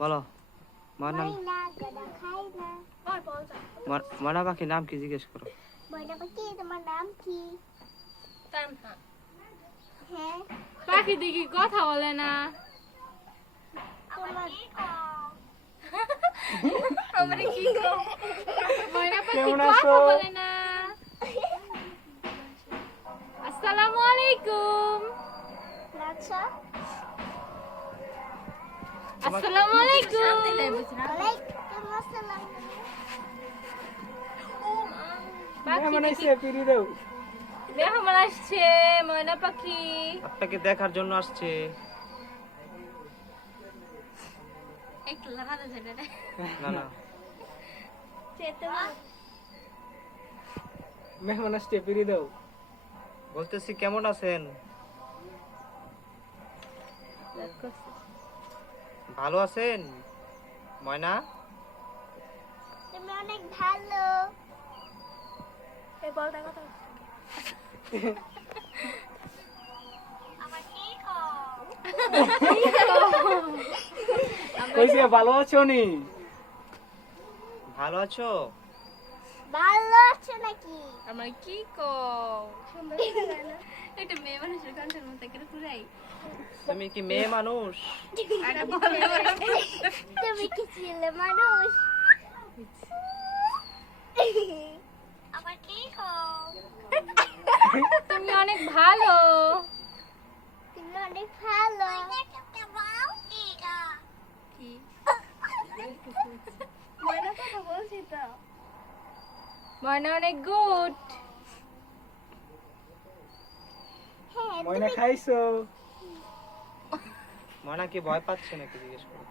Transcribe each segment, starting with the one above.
বলো ময়না ময়না পাখির নাম কি জিজ্ঞেস করো। ময়না পাখি তোমার নাম কি? হ্যাঁ পাখি দেখি কথা বলে না। আমার কি ময়না পাখি কথা বলে না। আসসালামু আলাইকুম। আচ্ছা আসসালামু আলাইকুম। ওয়ালাইকুম আসসালাম। মেহমান আসছে ময়না পাখি। আপনাকে দেখার জন্য আসছে। না না মেহমান আসছে ফিরে দাও। বলতেছি কেমন আছেন? ভালো আছেন ময়না? তুমি অনেক ভালো। এই বলটা কথা আমার কি কইছে ভালো আছো নি? ভালো আছো? ভালো আছো নাকি? আমার কি কও সুন্দর এটা মেয়ে মানুষের কণ্ঠের মতো করে পুরাই। তুমি কি মেয়ে মানুষ? আরে বলো তুমি কি ছেলে মানুষ? আমার কি তুমি অনেক ভালো। তুমি অনেক ভালো। কি ময়না কথা বলছি তো। ময়না অনেক গুড। হ্যাঁ ময়না খাইছো? ময়না কি ভয় পাচ্ছে নাকি জিজ্ঞেস করো।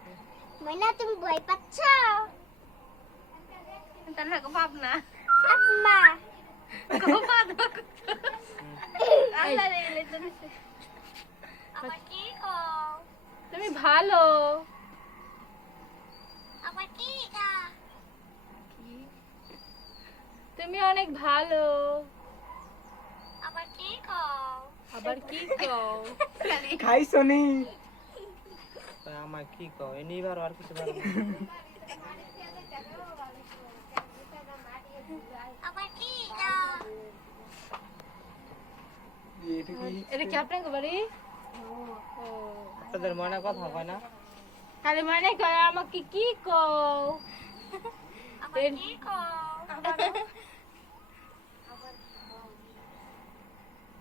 ময়না তুমি ভয় পাচ্ছ? তার না ভাবনা আম্মা আল্লাহ রে এলে তুমি আমার কি তুমি ভালো। আমার কি তুমি অনেক ভালো। আমার কি আবার কি কও খাইছো নি? তা আমার কি কও এনি বার আর কিছু বার আমার কি এটা কি? এটা কি আপনার বাড়ি? ও আপনাদের ময়না কথা হয় না? খালি মানে কয় আমাকে কি কও। আমার কি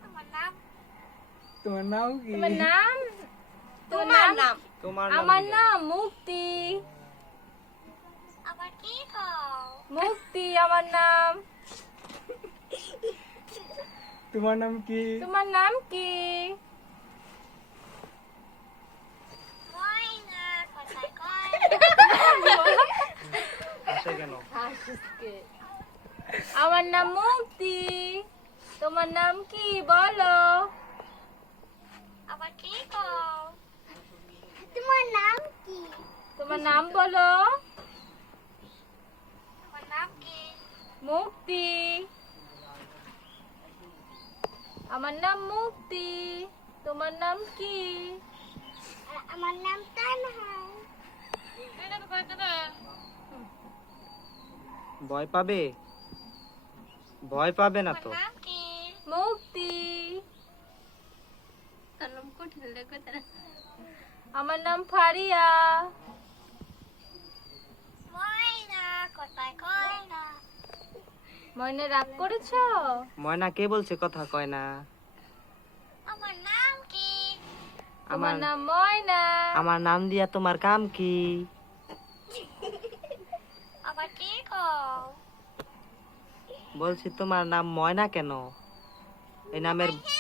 আমার নাম তোমার নাম কি? তোমার নাম? তোমার নাম তোমার আমার নাম নাম মুক্তি। আমার কি মুক্তি আমার নাম। তোমার নাম কি? তোমার নাম কি? ময়না কোথায় কয় আসে কেন? আমার নাম মুক্তি। তোমার নাম কি বলো? আমার কি তোমার নাম কি? তোমার নাম বলো। তোমার নাম কি? মুক্তি। আমার নাম মুক্তি। তোমার নাম কি? আমার নাম তানহা। ভয় পাবে? ভয় পাবে না তো? নাম কি? মুক্তি। আমার নাম ফারিয়া। ময়না কোথায় কয় না ময়না রাগ করেছো? ময়না কে বলছে কথা কয় না? আমার নাম কি? তোমার নাম ময়না। আমার নাম দিয়া তোমার কাম কি? আমার কি বলছি তোমার নাম ময়না কেন? এই নামের কি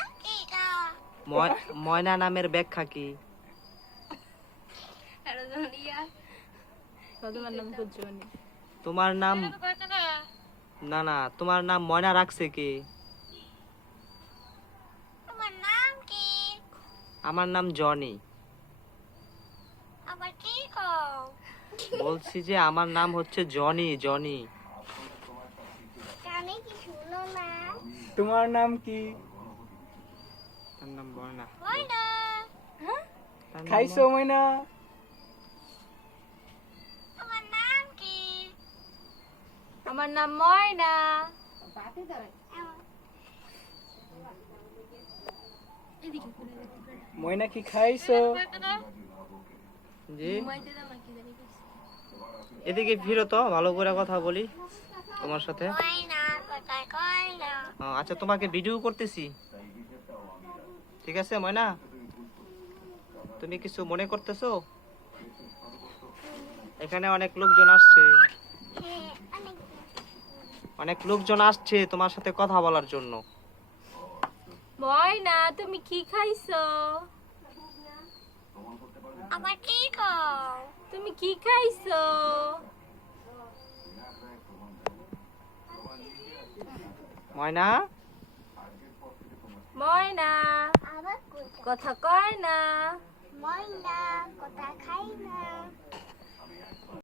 ময়না নামের ব্যাখ্যা কি? তোমার নাম কুজনি। তোমার নাম না না তোমার নাম ময়না রাখছে কি? তোমার নাম কি? আমার নাম জনি। আমার কি বলছি যে আমার নাম হচ্ছে জনি। জনি কানে কি শুনো না? তোমার নাম কি? তার নাম ময়না। ময়না তার নাম খাইছো ময়না? আমার নাম ময়না। এদিকে ঘুরে দেখতে পারে। ময়না কি খাইছো? জি ঘুমাইতে দাও না কি জানি কইছে। এদিকে ফিরো তো, ভালো করে কথা বলি তোমার সাথে। ময়না কোথায় কয় না আচ্ছা, তোমাকে ভিডিও করতেছি, ঠিক আছে ময়না? তুমি কিছু মনে করতেছো? এখানে অনেক লোকজন আসছে, হ্যাঁ অনেক অনেক লোকজন আসছে তোমার সাথে কথা বলার জন্য। ময়না তুমি কি খাইছো? আবার কি কও তুমি কি খাইছো? ময়না, ময়না আবার কোথায় কথা কয় না। ময়না কোথায় খাই